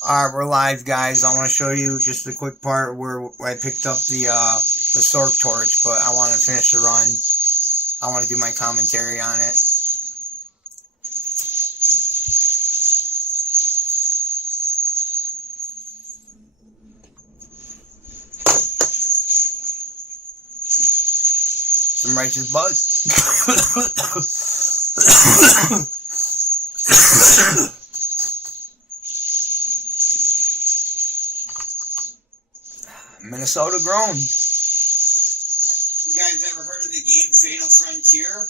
Alright, we're live, guys. I want to show you just a quick part where I picked up the Sorc torch, but I want to finish the run. I want to do my commentary on it. Some righteous bud. Minnesota grown. You guys ever heard of the game Fatal Frontier?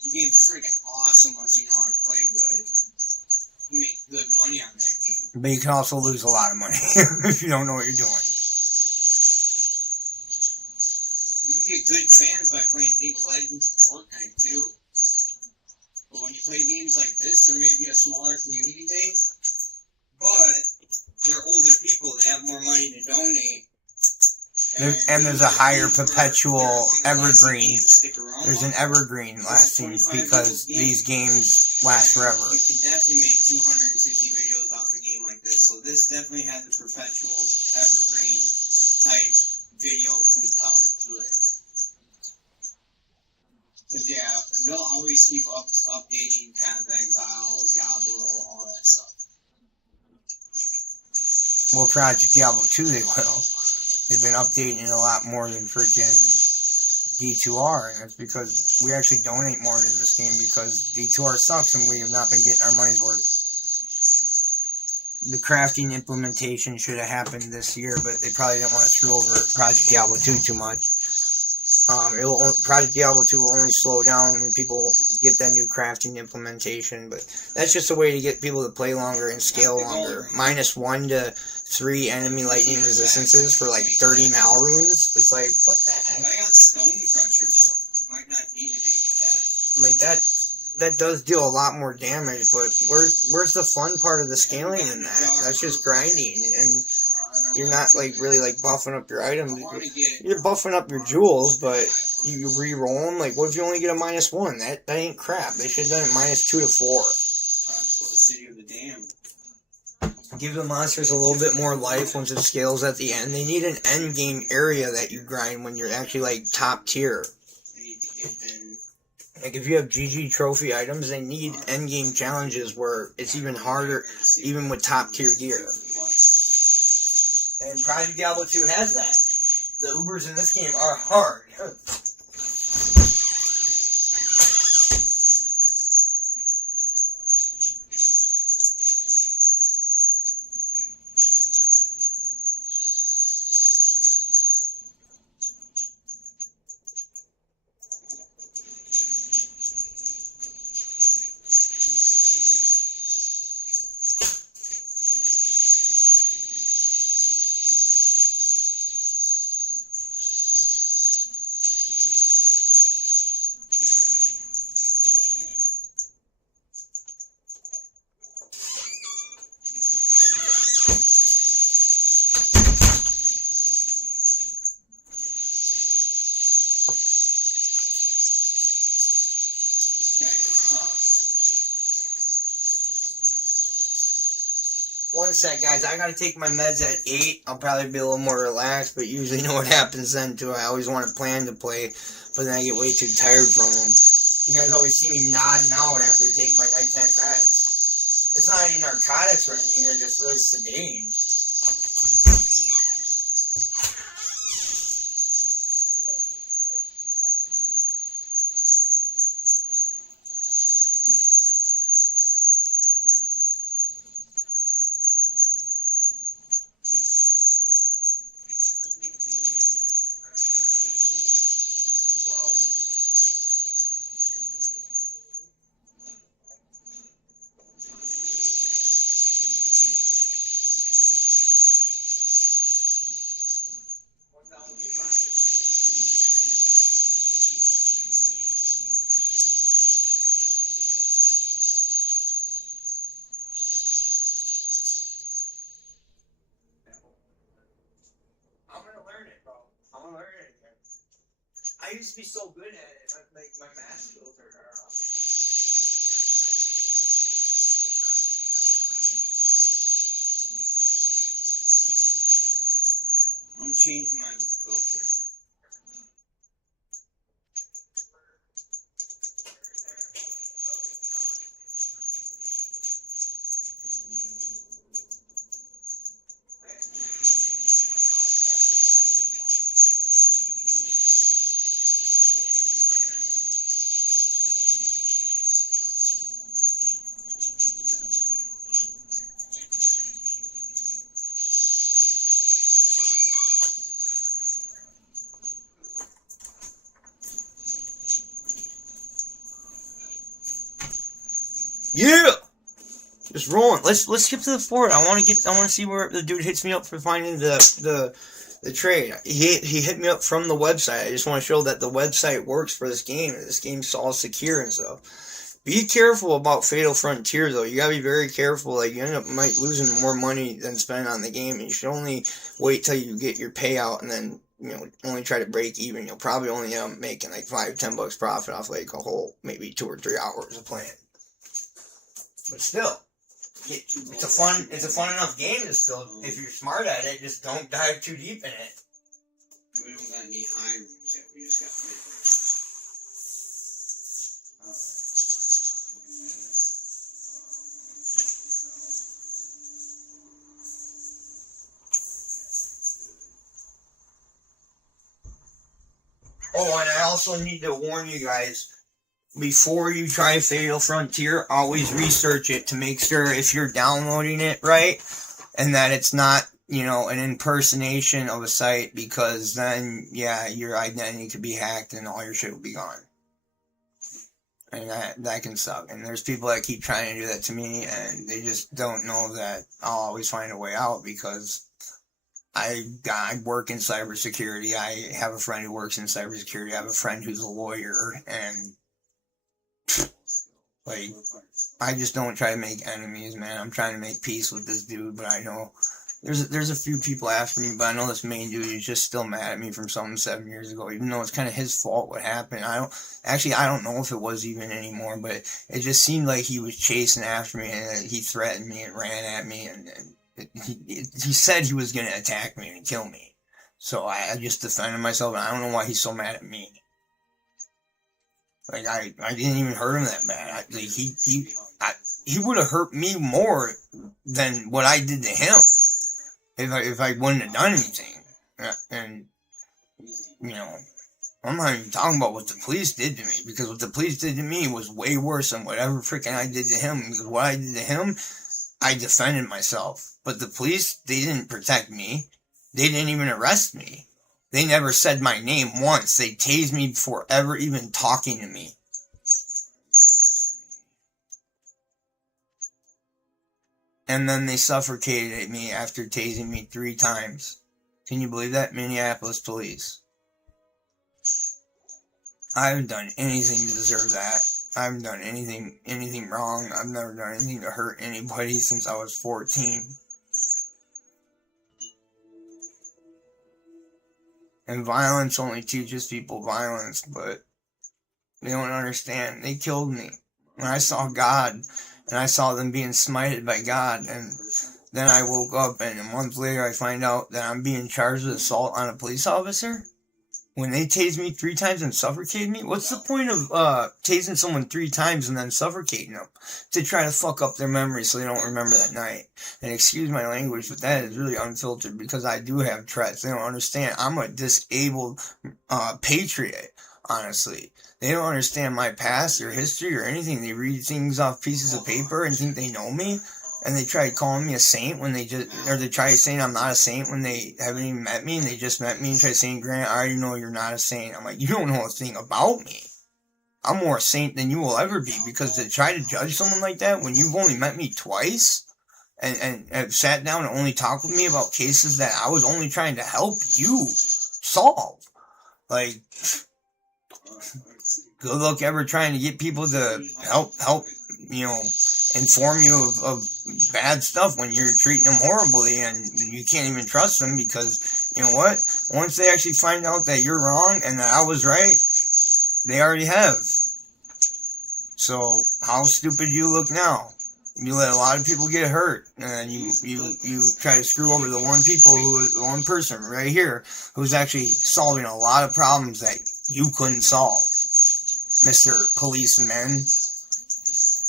The game's freaking awesome once you know how to play good. You make good money on that game. But you can also lose a lot of money if you don't know what you're doing. You can get good fans by playing League of Legends and Fortnite too. But when you play games like this, there may be a smaller community base, but they're older people, they have more money to donate. And there's a higher perpetual evergreen. There's an evergreen lasting because these games last forever. You can definitely make 250 videos off a game like this. So this definitely has a perpetual evergreen type video component to it. Because yeah, they'll always keep updating Path of Exile, Diablo, all that stuff. Well, Project Diablo 2 they will. They've been updating it a lot more than freaking D2R, and that's because we actually donate more to this game because D2R sucks and we have not been getting our money's worth. The crafting implementation should have happened this year, but they probably didn't want to screw over Project Diablo 2 too much. Project Diablo 2 will only slow down when people get that new crafting implementation, but that's just a way to get people to play longer and scale longer. -1 to 3 enemy lightning resistances for like 30 mal runes. It's like, what the heck? I got Stony Crusher, so might not need to make that. Like that does deal a lot more damage, but where's the fun part of the scaling in that? That's just grinding, and you're not like really like buffing up your items. You're buffing up your jewels, but you re-roll them. Like, what if you only get a -1? That ain't crap. They should have done it -2 to 4. That's for the City of the Damned. Give the monsters a little bit more life once it scales at the end. They need an end game area that you grind when you're actually like top tier. Like if you have GG trophy items, they need end game challenges where it's even harder, even with top tier gear. And Project Diablo 2 has that. The Ubers in this game are hard. One sec, guys. I gotta take my meds at 8. I'll probably be a little more relaxed, but usually know what happens then, too. I always want to plan to play, but then I get way too tired from them. You guys always see me nodding out after I take my nighttime meds. It's not any narcotics or anything. They're just really sedating. I used to be so good at it, like my math skills are off. changing my loot filter. Yeah! Just rolling. Let's skip to the fort. I want to see where the dude hits me up for finding the trade. He hit me up from the website. I just want to show that the website works for this game. This game's all secure and stuff. Be careful about Fatal Frontier though. You gotta be very careful. Like you end up losing more money than spending on the game. And you should only wait till you get your payout and then only try to break even. You'll probably only end up making like $5-10 profit off like a whole maybe 2 or 3 hours of playing. But still, it's a fun enough game to still, if you're smart at it, just don't dive too deep in it. We don't got any high rooms yet, we just got mid rooms. Oh, and I also need to warn you guys, before you try Fatal Frontier, always research it to make sure if you're downloading it right, and that it's not, an impersonation of a site, because then, yeah, your identity could be hacked and all your shit will be gone. And that can suck. And there's people that keep trying to do that to me, and they just don't know that I'll always find a way out, because I work in cybersecurity. I have a friend who works in cybersecurity. I have a friend who's a lawyer, and like, I just don't try to make enemies, man. I'm trying to make peace with this dude, but I know there's a few people after me, but I know this main dude is just still mad at me from something 7 years ago, even though it's kind of his fault what happened. I don't know if it was even anymore, but it just seemed like he was chasing after me, and he threatened me and ran at me, and he said he was going to attack me and kill me. So I just defended myself, and I don't know why he's so mad at me. Like, I didn't even hurt him that bad. He would have hurt me more than what I did to him if I wouldn't have done anything. And, I'm not even talking about what the police did to me, because what the police did to me was way worse than whatever freaking I did to him, because what I did to him, I defended myself. But the police, they didn't protect me. They didn't even arrest me. They never said my name once. They tased me before ever even talking to me. And then they suffocated me after tasing me 3 times. Can you believe that? Minneapolis police. I haven't done anything to deserve that. I haven't done anything wrong. I've never done anything to hurt anybody since I was 14. And violence only teaches people violence, but they don't understand. They killed me. When I saw God, and I saw them being smited by God, and then I woke up, and a month later I find out that I'm being charged with assault on a police officer? When they tased me 3 times and suffocated me? What's the point of tasing someone 3 times and then suffocating them? To try to fuck up their memory so they don't remember that night. And excuse my language, but that is really unfiltered, because I do have Tourette's. They don't understand. I'm a disabled patriot, honestly. They don't understand my past or history or anything. They read things off pieces of paper and think they know me. And they try calling me a saint when they try saying I'm not a saint when they haven't even met me, and they just met me, and try saying, Grant, I already know you're not a saint. I'm like, you don't know a thing about me. I'm more a saint than you will ever be, because to try to judge someone like that when you've only met me twice and have sat down and only talked with me about cases that I was only trying to help you solve. Like, good luck ever trying to get people to help, inform you of bad stuff when you're treating them horribly, and you can't even trust them, because, you know what? Once they actually find out that you're wrong and that I was right, they already have. So, how stupid do you look now? You let a lot of people get hurt, and you try to screw over the one person right here who's actually solving a lot of problems that you couldn't solve, Mr. Policeman.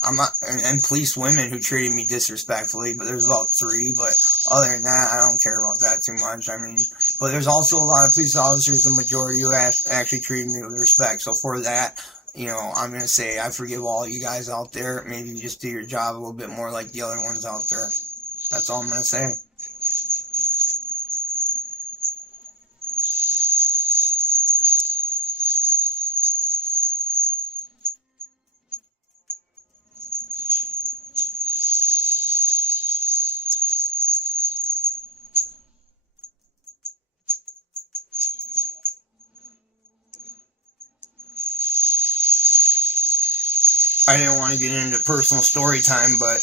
I'm not, and police women who treated me disrespectfully, but there's about 3, but other than that, I don't care about that too much. I mean, but there's also a lot of police officers, the majority who actually treated me with respect, so for that, you know, I'm going to say I forgive all you guys out there. Maybe you just do your job a little bit more like the other ones out there. That's all I'm going to say. I didn't want to get into personal story time, but,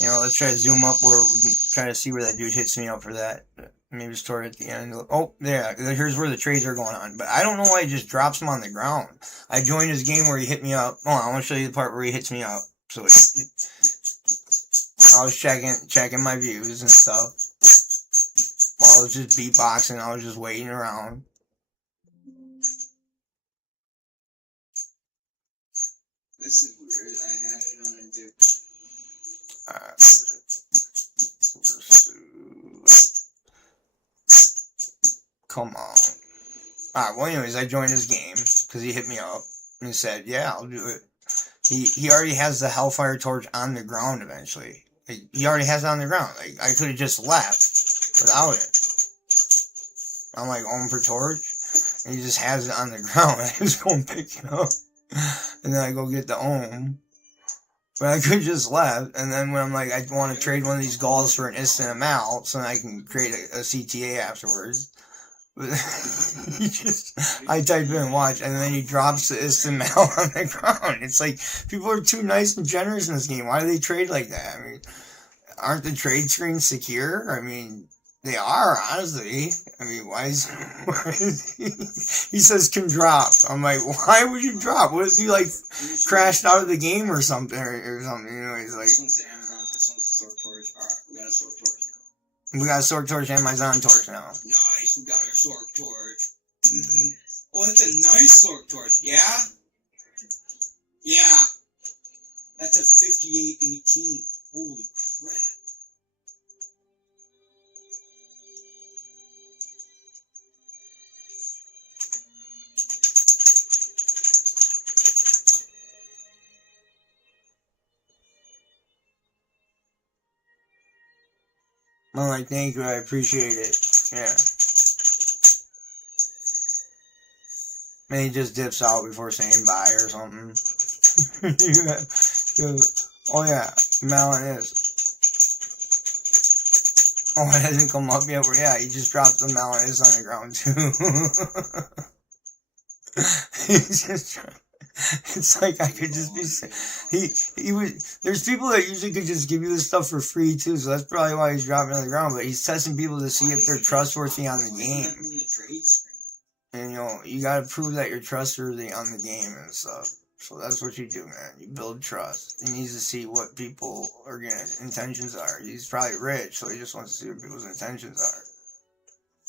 you know, let's try to zoom up where we can try to see where that dude hits me up for that. Maybe story at the end. Oh, yeah, here's where the trades are going on. But I don't know why he just drops him on the ground. I joined his game where he hit me up. Oh, I want to show you the part where he hits me up. So I was checking my views and stuff. While I was just beatboxing, I was just waiting around. This is weird. I had it on a dip. Come on. Alright, well anyways, I joined his game because he hit me up and he said, yeah, I'll do it. He already has the Hellfire Torch on the ground eventually. He already has it on the ground. Like, I could have just left without it. I'm like, Ohm for torch? And he just has it on the ground. I just go and pick it up. And then I go get the Ohm. But I could just left. And then when I'm like, I want to trade one of these galls for an instant amount so I can create a CTA afterwards. I type in watch, and then he drops the instant mail on the ground. It's like, people are too nice and generous in this game. Why do they trade like that? I mean, aren't the trade screens secure? I mean, they are, honestly. I mean, why is he says can drop. I'm like, why would you drop? What if he like crashed out of the game or something or something? You know, he's like, this one's the Amazon, this one's the Sword Torch. Alright, we got a Sword Torch now. We got a Sword Torch and Amazon Torch now. Nice, we got our Sword Torch. Oh, that's a nice Sword Torch. Yeah? Yeah. That's a 5818. Holy crap. I'm like, thank you, I appreciate it. Yeah. And he just dips out before saying bye or something. Oh yeah, Malin is. Oh, it hasn't come up yet. Where yeah, he just dropped the Malin is on the ground too. He's just trying. It's like I could just be. He would. There's people that usually could just give you this stuff for free too, so that's probably why he's dropping it on the ground. But he's testing people to see if they're trustworthy on the game. And you know, you gotta prove that you're trustworthy on the game and stuff. So that's what you do, man. You build trust. He needs to see what people are gonna intentions are. He's probably rich, so he just wants to see what people's intentions are.